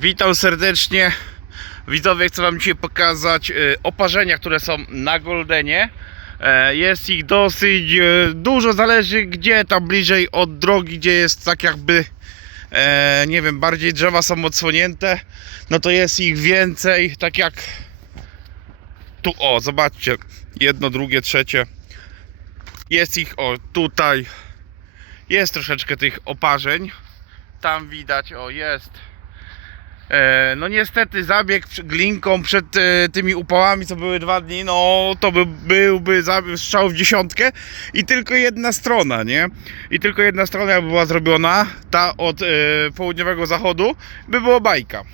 Witam serdecznie. Widzowie, chcę Wam dzisiaj pokazać e, oparzenia, które są na Goldenie. E, Jest ich dosyć e, dużo, zależy gdzie, tam bliżej od drogi, gdzie jest tak jakby, nie wiem, bardziej drzewa są odsłonięte, no to jest ich więcej, tak jak tu, o, zobaczcie, jedno, drugie, trzecie. Jest ich, o, tutaj, jest troszeczkę tych oparzeń. Tam widać, o, jest. E, no niestety zabieg glinką przed e, tymi upałami, co były dwa dni, no to by, byłby strzał w dziesiątkę i tylko jedna strona, nie? I tylko jedna strona jakby była zrobiona, ta od e, południowego zachodu, by było bajka.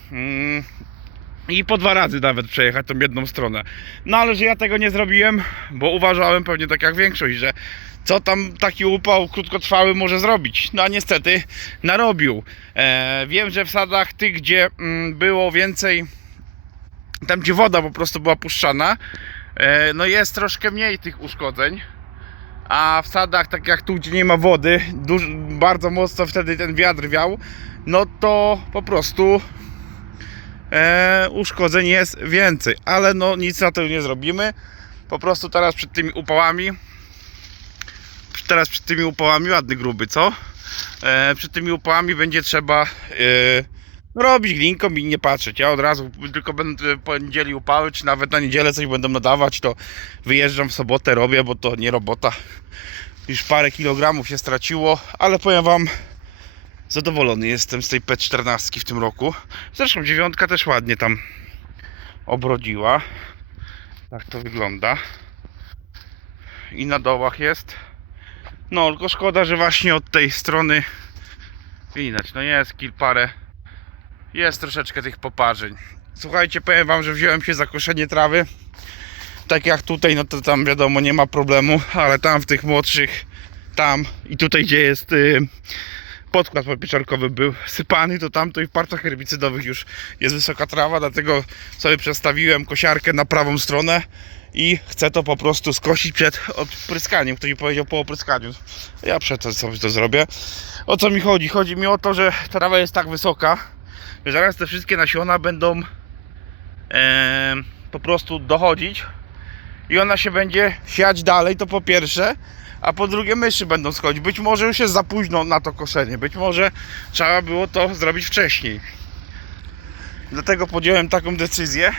I po dwa razy nawet przejechać tą jedną stronę. No ale że ja tego nie zrobiłem, bo uważałem pewnie tak jak większość, że co tam taki upał krótkotrwały może zrobić. No a niestety narobił. E, wiem, że w sadach tych, gdzie mm, było więcej, tam gdzie woda po prostu była puszczana, e, no jest troszkę mniej tych uszkodzeń. A w sadach, tak jak tu, gdzie nie ma wody, bardzo mocno wtedy ten wiatr wiał, no to po prostu e, uszkodzeń jest więcej. Ale no nic na to nie zrobimy. Po prostu teraz przed tymi upałami, teraz przed tymi upałami, ładny gruby, co? e, przed tymi upałami będzie trzeba e, robić glinką i nie patrzeć. Ja od razu tylko będę po niedzieli upały, czy nawet na niedzielę coś będą nadawać, to wyjeżdżam w sobotę, robię, bo to nie robota. Już parę kilogramów się straciło, ale powiem Wam, zadowolony jestem z tej P14 w tym roku. Zresztą dziewiątka też ładnie tam obrodziła. Tak to wygląda. I na dołach jest. No, tylko szkoda, że właśnie od tej strony widać, no jest kil parę, jest troszeczkę tych poparzeń. Słuchajcie, powiem wam, że wziąłem się za koszenie trawy. Tak jak tutaj, no to tam wiadomo, nie ma problemu, ale tam w tych młodszych, tam i tutaj, gdzie jest y, podkład popieczarkowy był sypany, to tam to i w parcach herbicydowych już jest wysoka trawa, dlatego sobie przestawiłem kosiarkę na prawą stronę i chcę to po prostu skosić przed odpryskaniem. Ktoś mi powiedział po opryskaniu. Ja przed to sobie to zrobię. O co mi chodzi? Chodzi mi o to, że trawa jest tak wysoka, że zaraz te wszystkie nasiona będą em, po prostu dochodzić i ona się będzie siać dalej, to po pierwsze, a po drugie myszy będą schodzić. Być może już jest za późno na to koszenie, być może trzeba było to zrobić wcześniej. Dlatego podjąłem taką decyzję,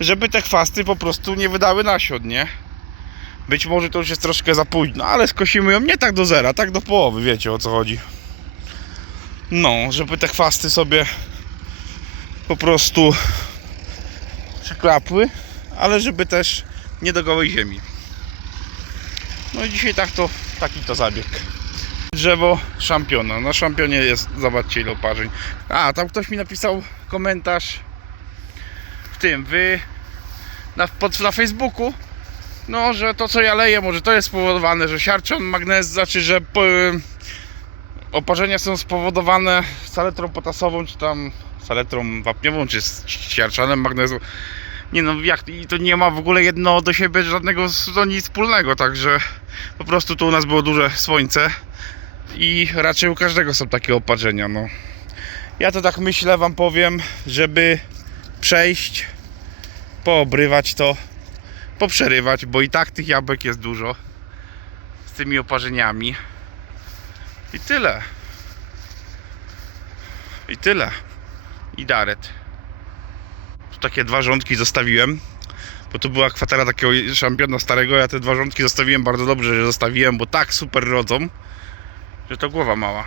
żeby te chwasty po prostu nie wydały nasion, nie? Być może to już jest troszkę za późno, ale skosimy ją nie tak do zera, tak do połowy, wiecie o co chodzi. No, żeby te chwasty sobie po prostu przyklapły, ale żeby też nie do gołej ziemi. No i dzisiaj tak to, taki to zabieg. Drzewo szampiona. Na szampionie jest, zobaczcie ile oparzeń. A, tam ktoś mi napisał komentarz w tym, wy na, pod, na Facebooku, no, że to co ja leję, może to jest spowodowane, że siarczan magnez, znaczy, że po, oparzenia są spowodowane saletrą potasową, czy tam saletrą wapniową, czy siarczanem magnezu. Nie no, jak i to nie ma w ogóle jedno do siebie żadnego to nic wspólnego, także po prostu tu u nas było duże słońce i raczej u każdego są takie oparzenia, no. Ja to tak myślę, wam powiem, żeby przejść, poobrywać to, poprzerywać, bo i tak tych jabłek jest dużo z tymi oparzeniami. I tyle. I tyle. I daret. Takie dwa rządki zostawiłem. Bo tu była kwatera takiego szampiona starego. Ja te dwa rządki zostawiłem bardzo dobrze, że zostawiłem, bo tak super rodzą, że to głowa mała.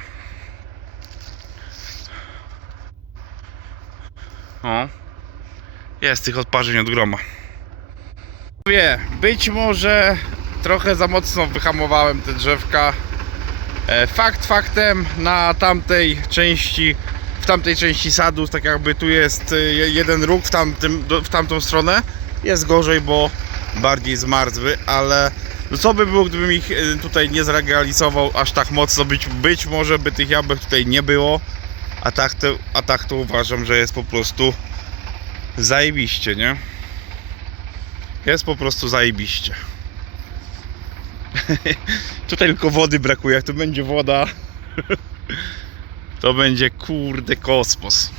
O. Jest tych odparzeń od groma. Wie, być może trochę za mocno wyhamowałem te drzewka. E, Fakt faktem na tamtej części, w tamtej części sadu, tak jakby tu jest je- jeden róg w, tamtym, w tamtą stronę, jest gorzej, bo bardziej zmarzły, ale no co by było, gdybym ich e, tutaj nie zrealizował aż tak mocno, być, być może by tych jabłek tutaj nie było, a tak, to, a tak to uważam, że jest po prostu zajebiście, nie? Jest po prostu zajebiście. Tutaj tylko wody brakuje. Jak tu będzie woda, to będzie kurde kosmos.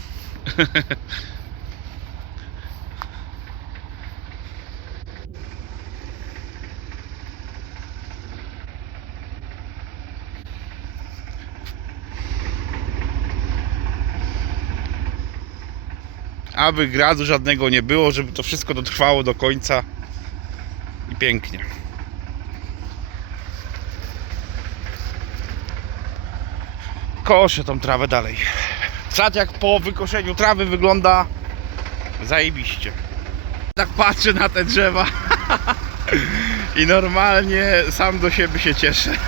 Aby gradu żadnego nie było, żeby to wszystko dotrwało do końca. I pięknie. Koszę tą trawę dalej. Sad jak po wykoszeniu trawy wygląda zajebiście. Tak patrzę na te drzewa i normalnie sam do siebie się cieszę.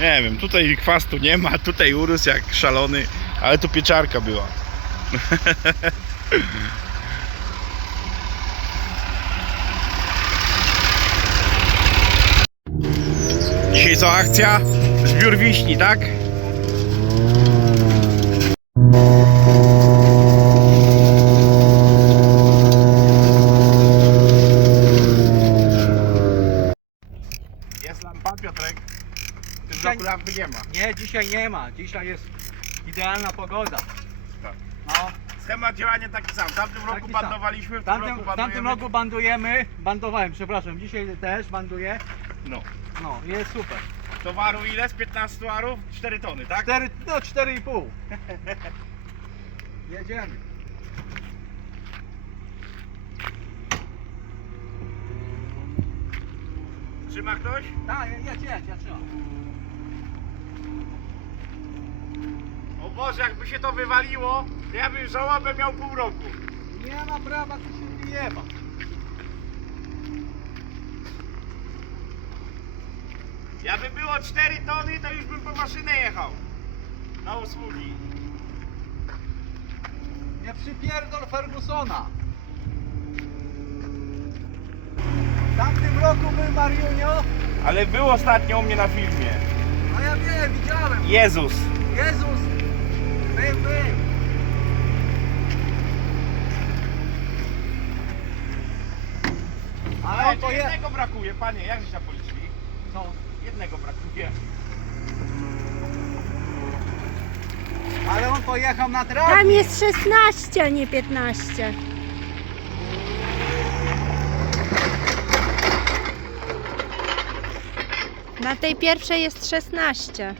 Nie wiem, tutaj chwastu nie ma, tutaj urósł jak szalony, ale tu pieczarka była. co akcja? Zbiór wiśni, tak? Jest lampa, Piotrek. W tym Dzisiaj- roku lampy nie ma. Nie, dzisiaj nie ma. Dzisiaj jest idealna pogoda. Tak. No, Schemat działania taki sam. W tamtym roku Taki sam. bandowaliśmy, w w tym tamtym, roku w tamtym bandujemy. roku bandujemy, bandowałem, przepraszam, dzisiaj też banduję. No. No, jest super. Towaru ile? Z 15 arów? 4 tony, tak? 4, no 4,5. Jedziemy. Trzyma ktoś? Tak, jedź, jedź, ja trzymam. O Boże, jakby się to wywaliło, to ja bym żałobę miał pół roku. Nie ma prawa, tu się wyjeba. Jakby było 4 tony, to już bym po maszynę jechał. Na usługi. Nie przypierdol Fergusona. W tamtym roku był Mariunio, Ale był ostatnio u mnie na filmie. a ja wiem, widziałem. Jezus. Jezus! Był, był! Ale on to jest... jednego brakuje, panie, jak żeście policzyli? Co? Jednego brakuje. Ale on pojechał na. Tam jest 16, a nie 15. Na tej pierwszej jest 16.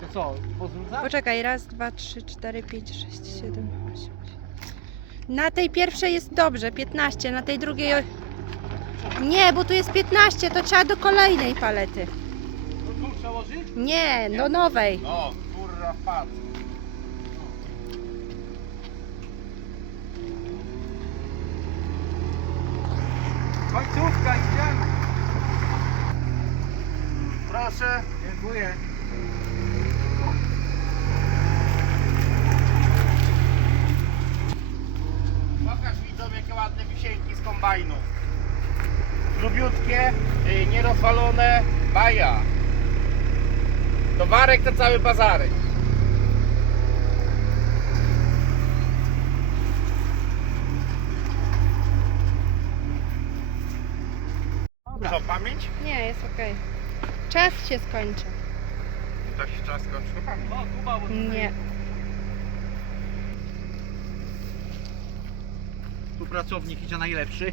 To co, pozrzucać? Poczekaj, raz, dwa, trzy, cztery, pięć, sześć, siedem, osiem. Na tej pierwszej jest dobrze, 15, na tej drugiej... Nie, bo tu jest 15, to trzeba do kolejnej palety. Nie, do nowej. No, kurwa wpadł. Końcówka, idziemy. Proszę. Dziękuję. Pokaż widzom jakie ładne wisienki z kombajnu. Lubiutkie, y, nierozwalone, baja. Towarek to cały bazarek. Dobra. Co, pamięć? Nie, jest okej. Czas się skończy. Tak się czas to pamięć. Tutaj- Nie. Tu pracownik idzie najlepszy.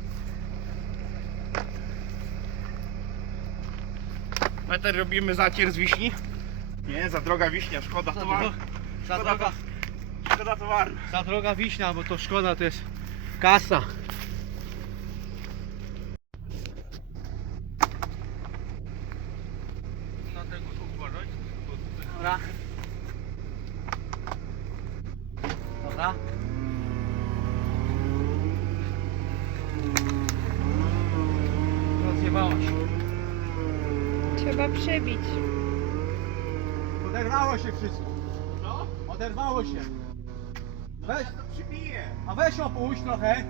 Meter robimy zacier z wiśni? Nie, za droga wiśnia, szkoda Za, towaru. dro- za, Szkoda, droga, szkoda towaru. za droga wiśnia, bo to szkoda, to jest kasa. Dobra. Dobra. Rozjebało się. Trzeba przybić. Oderwało się wszystko. Co? Oderwało się. Weź, To przybije. a weź opuść trochę.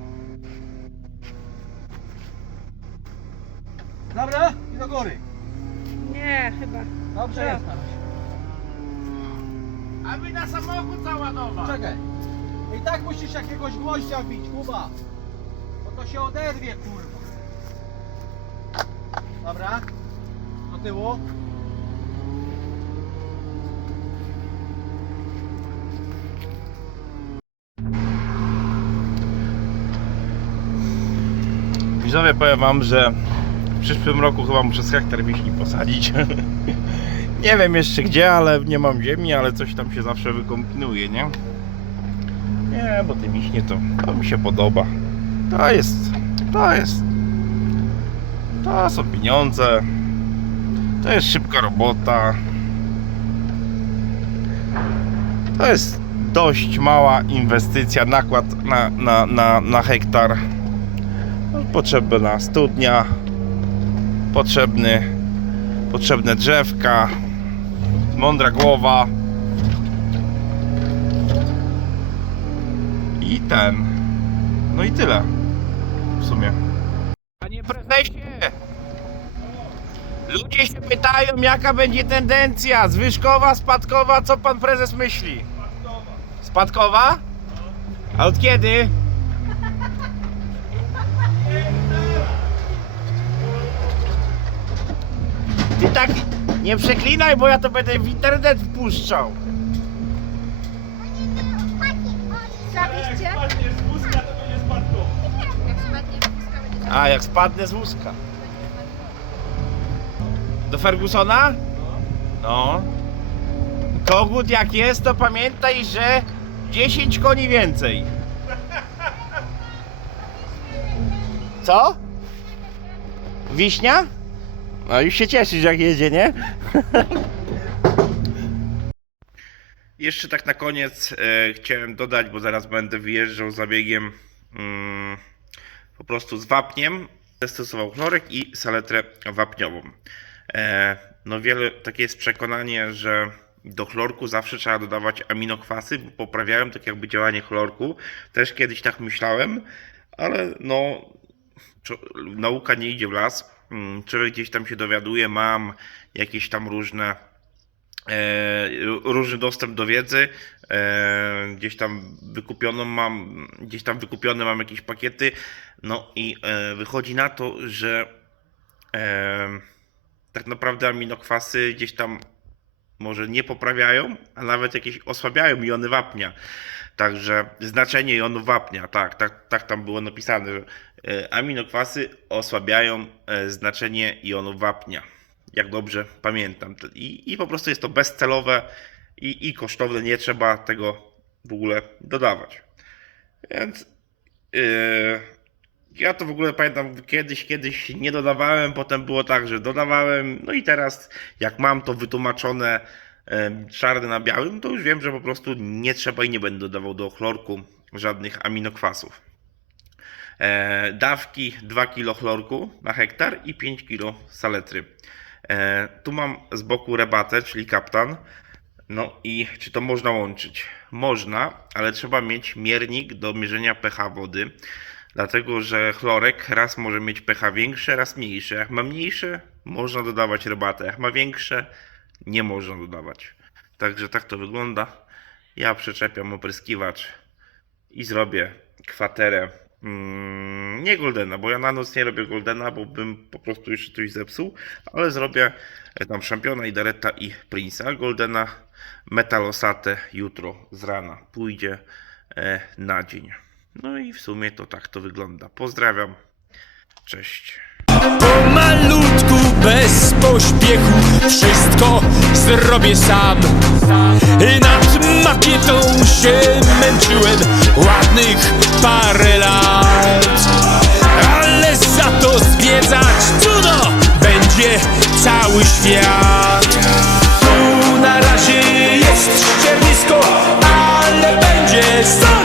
Dobra, i do góry. Nie, chyba. Dobrze jest. Aby na samochód załadować. Czekaj. I tak musisz jakiegoś gwoździa wbić, Kuba. Bo to się oderwie, kurwa. Dobra. Do tyłu. Widzowie, powiem wam, że w przyszłym roku chyba muszę z hektar wiśni posadzić. nie wiem jeszcze gdzie, ale nie mam ziemi, ale coś tam się zawsze wykombinuje, nie? Nie, bo te wiśnie to, to mi się podoba. To jest, to jest, to są pieniądze, to jest szybka robota. To jest dość mała inwestycja, nakład na, na, na, na hektar. Potrzebna studnia, potrzebny, potrzebne drzewka, mądra głowa i ten. No i tyle w sumie. Panie prezesie! Ludzie się pytają, jaka będzie tendencja zwyżkowa, spadkowa, co pan prezes myśli? Spadkowa. A od kiedy? Ty tak nie przeklinaj, bo ja to będę w internet wpuszczał. Zabiście? Jak spadnie z wózka, będzie A, jak spadnę z wózka. Do Fergusona? No. Kogut jak jest, to pamiętaj, że 10 koni więcej. Co? Wiśnia? No już się cieszysz jak jedzie, nie? Jeszcze tak na koniec e, chciałem dodać, bo zaraz będę wyjeżdżał zabiegiem mm, po prostu z wapniem. Zastosował chlorek i saletrę wapniową. E, no wiele takie jest przekonanie, że do chlorku zawsze trzeba dodawać aminokwasy, bo poprawiają tak jakby działanie chlorku. Też kiedyś tak myślałem, ale no nauka nie idzie w las. Mm, Człowiek gdzieś tam się dowiaduje, mam jakieś tam różne e, różny dostęp do wiedzy. E, gdzieś tam wykupioną mam, gdzieś tam wykupione mam jakieś pakiety. No i e, wychodzi na to, że e, tak naprawdę aminokwasy gdzieś tam może nie poprawiają, a nawet jakieś osłabiają jony wapnia. Także znaczenie jonu wapnia, tak, tak, tak tam było napisane, że aminokwasy osłabiają e, znaczenie jonu wapnia. Jak dobrze pamiętam. I, I po prostu jest to bezcelowe i, i kosztowne, nie trzeba tego w ogóle dodawać. Więc yy, ja to w ogóle pamiętam kiedyś, kiedyś nie dodawałem, potem było tak, że dodawałem, no i teraz jak mam to wytłumaczone czarne na białym, to już wiem, że po prostu nie trzeba i nie będę dodawał do chlorku żadnych aminokwasów. E, dawki 2 kg chlorku na hektar i 5 kg saletry. E, tu mam z boku rebatę, czyli kaptan. No i czy to można łączyć? Można, ale trzeba mieć miernik do mierzenia pH wody. Dlatego, że chlorek raz może mieć pH większe, raz mniejsze. Jak ma mniejsze, można dodawać rebatę. Jak ma większe, nie można dodawać. Także tak to wygląda. Ja przyczepiam opryskiwacz i zrobię kwaterę. Mm, nie Goldena, bo ja na noc nie robię Goldena, bo bym po prostu jeszcze coś zepsuł, ale zrobię e, tam Championa, Idareta i Prince'a. Goldena metalosate jutro z rana pójdzie e, na dzień. No i w sumie to tak to wygląda. Pozdrawiam. Cześć. Pomalutku, bez pośpiechu Wszystko zrobię sam Nad Makietą się męczyłem ładnych parę lat. Ale za to zwiedzać cudo będzie cały świat. Tu na razie jest ściernisko, ale będzie sam